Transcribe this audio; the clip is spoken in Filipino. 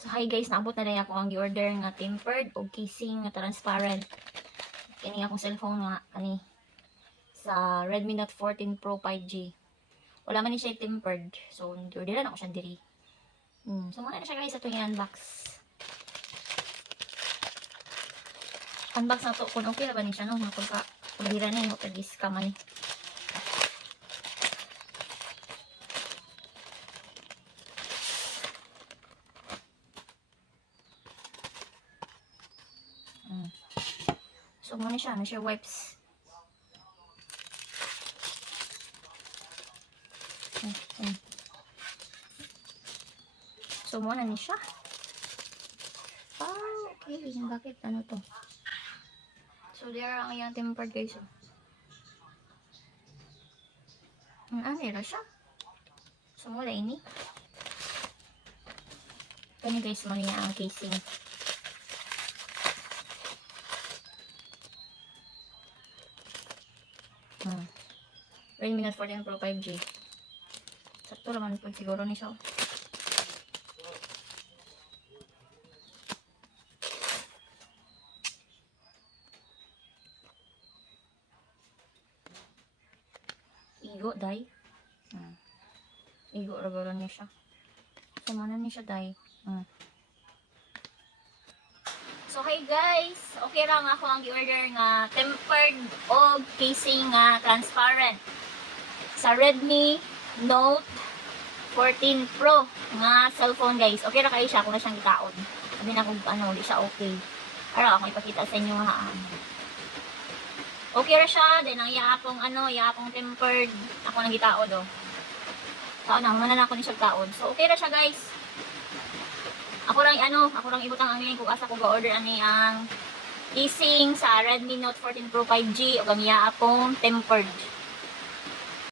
So hi guys, naabot na rin ako ang gi-order nga tempered o casing nga transparent. Kini akong cellphone nga kani sa Redmi Note 14 Pro 5G. Wala man ni siya tempered. So orderan ako siya diri. So muna na siya guys sa tuwing unbox. Unbox na to kung okay na ba ni siya no? Pagka orderan na yung pag-scam man. So muna siya, na siya wipes. So muna ni siya. Okay. Bakit ano to? So there ang iyang tempered guys. Ano na siya? So muna ini. Kani guys mo niya ang casing. Redmi Note 14 Pro 5G. Sakto naman po siguro ni siya. Igo, day. Igo, ragaro niya siya. So, mana niya siya, day. So, hey guys. Okay lang ako ang i-order nga tempered o casing nga transparent sa Redmi Note 14 Pro nga cellphone guys. Okay ra kayo siya kung na siyang gitaon. Sabi na kung ano, di siya okay. Ara ako ipakita sa inyo ha. Okay ra siya, then ang iapong tempered ako nang gitaod oh. Saan na man na ako ni siya taod. So okay ra siya guys. Ako lang ibutang ang kung asa ko ga-order ani ang casing sa Redmi Note 14 Pro 5G o gamiya akong tempered.